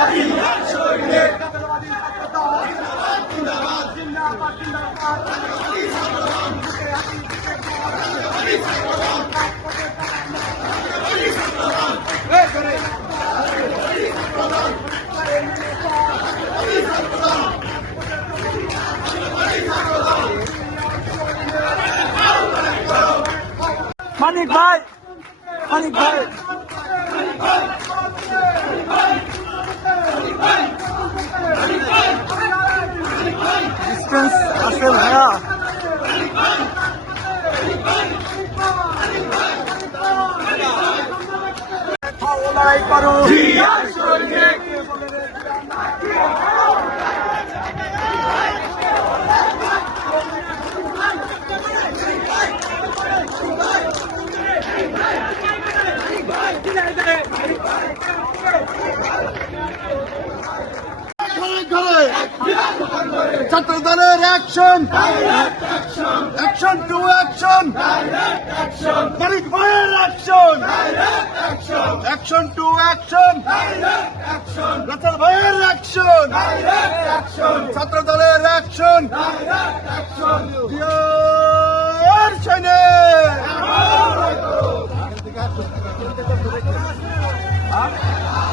জাতীয়তাবাদী ছাত্র দল জিন্দাবাদ জিন্দাবাদ বুকে হাতি, বুকে ভর। রাজপথে দাঁড়ানো। এই করে। করে মেনে চল। মানিক ভাই মানিক ভাই ডিস্টেন্স আছে ভাইয়া লড়াই করো করে। ছাত্রদলের action action to action Tariq ভাইয়ের অ্যাকশন অ্যাকশন টু অ্যাকশন রাতার ভাইয়ের অ্যাকশন ছাত্রদলের অ্যাকশন সৈনিক আর